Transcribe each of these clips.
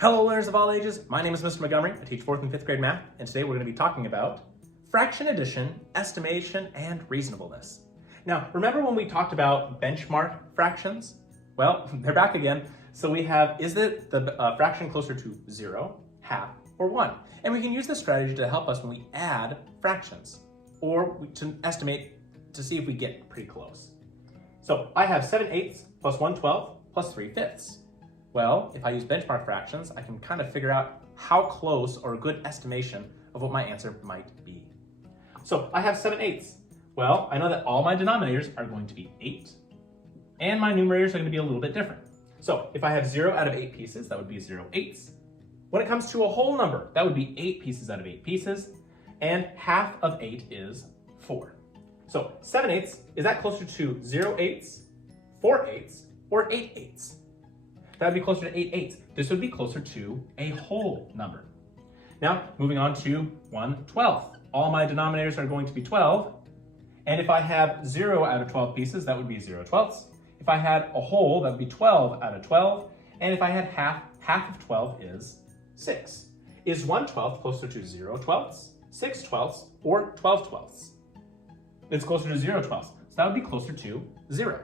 Hello learners of all ages, my name is Mr. Montgomery. I teach 4th and 5th grade math, and today we're going to be talking about fraction addition, estimation, and reasonableness. Now, remember when we talked about benchmark fractions? Well, they're back again. So we have, is it the fraction closer to 0, half, or 1? And we can use this strategy to help us when we add fractions, or to estimate to see if we get pretty close. So I have 7/8 plus 1/12 plus 3/5. Well, if I use benchmark fractions, I can kind of figure out how close or a good estimation of what my answer might be. So I have 7/8. Well, I know that all my denominators are going to be 8, and my numerators are going to be a little bit different. So if I have 0 out of 8 pieces, that would be 0/8. When it comes to a whole number, that would be 8 pieces out of 8 pieces, and half of 8 is 4. So 7/8, is that closer to 0/8, 4/8, or 8/8? That would be closer to 8/8. This would be closer to a whole number. Now, moving on to 1/12. All my denominators are going to be 12. And if I have 0 out of 12 pieces, that would be 0/12. If I had a whole, that would be 12 out of 12. And if I had half of 12 is 6. Is 1/12 closer to 0/12, 6/12, or 12/12? It's closer to 0/12. So that would be closer to 0.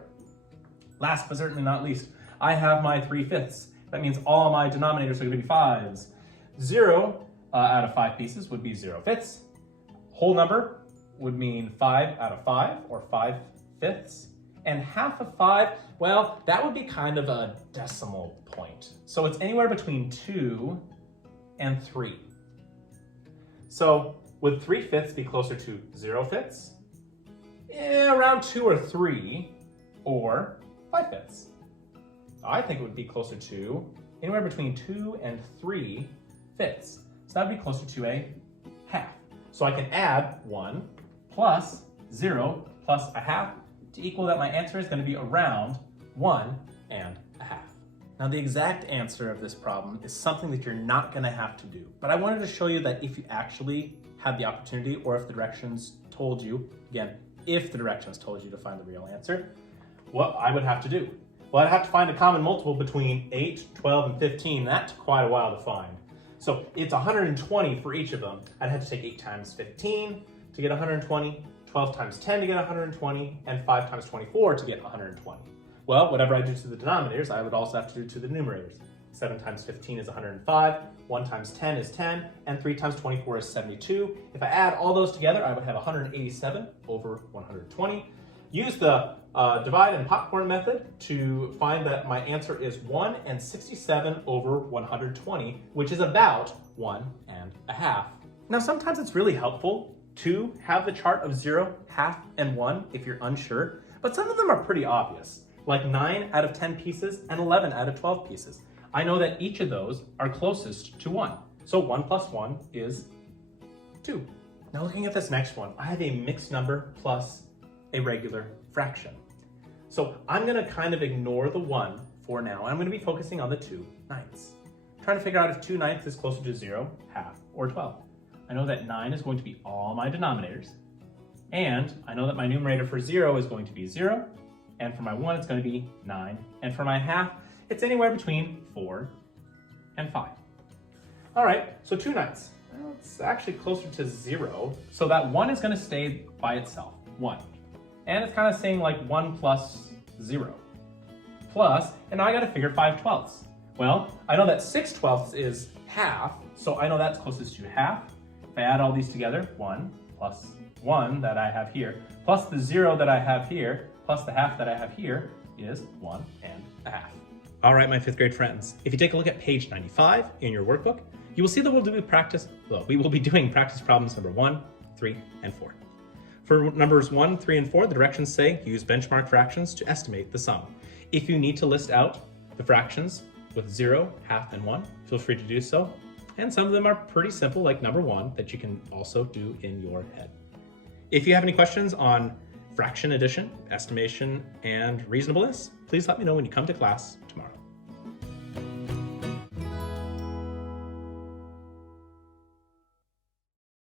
Last but certainly not least, I have my 3/5. That means all my denominators are going to be 5s. 0 out of 5 pieces would be 0/5. Whole number would mean 5 out of 5, or 5/5. And half of 5, well, that would be kind of a decimal point. So it's anywhere between 2 and 3. So would 3/5 be closer to 0/5? Around 2 or 3, or 5/5. I think it would be closer to anywhere between 2 and 3/5. So that would be closer to a half. So I can add 1 plus 0 plus a half to equal that my answer is going to be around 1 and a half. Now the exact answer of this problem is something that you're not going to have to do. But I wanted to show you that if you actually had the opportunity, or if the directions told you, again, if the directions told you to find the real answer, what I would have to do. Well, I'd have to find a common multiple between 8, 12, and 15. That took quite a while to find. So it's 120 for each of them. I'd have to take 8 times 15 to get 120, 12 times 10 to get 120, and 5 times 24 to get 120. Well, whatever I do to the denominators, I would also have to do to the numerators. 7 times 15 is 105, 1 times 10 is 10, and 3 times 24 is 72. If I add all those together, I would have 187 over 120. Use the divide and popcorn method to find that my answer is 1/67 over 120, which is about 1 and a half. Now, sometimes it's really helpful to have the chart of 0, half, and 1 if you're unsure, but some of them are pretty obvious, like 9 out of 10 pieces and 11 out of 12 pieces. I know that each of those are closest to 1. So 1 plus 1 is 2. Now looking at this next one, I have a mixed number plus a regular fraction. So I'm going to kind of ignore the 1 for now. I'm going to be focusing on the 2/9. Trying to figure out if 2/9 is closer to 0, half, or 12. I know that 9 is going to be all my denominators. And I know that my numerator for 0 is going to be 0. And for my 1, it's going to be 9. And for my half, it's anywhere between 4 and 5. All right, so 2/9. Well, it's actually closer to 0. So that 1 is going to stay by itself, 1. And it's kind of saying like 1 plus 0. Plus, and now I got to figure 5/12. Well, I know that 6/12 is half, so I know that's closest to half. If I add all these together, 1 plus 1 that I have here, plus the 0 that I have here, plus the half that I have here, is 1 and a half. All right, my 5th grade friends, if you take a look at page 95 in your workbook, you will see that we will be doing practice problems number 1, 3, and 4. For numbers 1, 3, and 4, the directions say use benchmark fractions to estimate the sum. If you need to list out the fractions with 0, half, and 1, feel free to do so. And some of them are pretty simple, like number 1, that you can also do in your head. If you have any questions on fraction addition, estimation, and reasonableness, please let me know when you come to class tomorrow.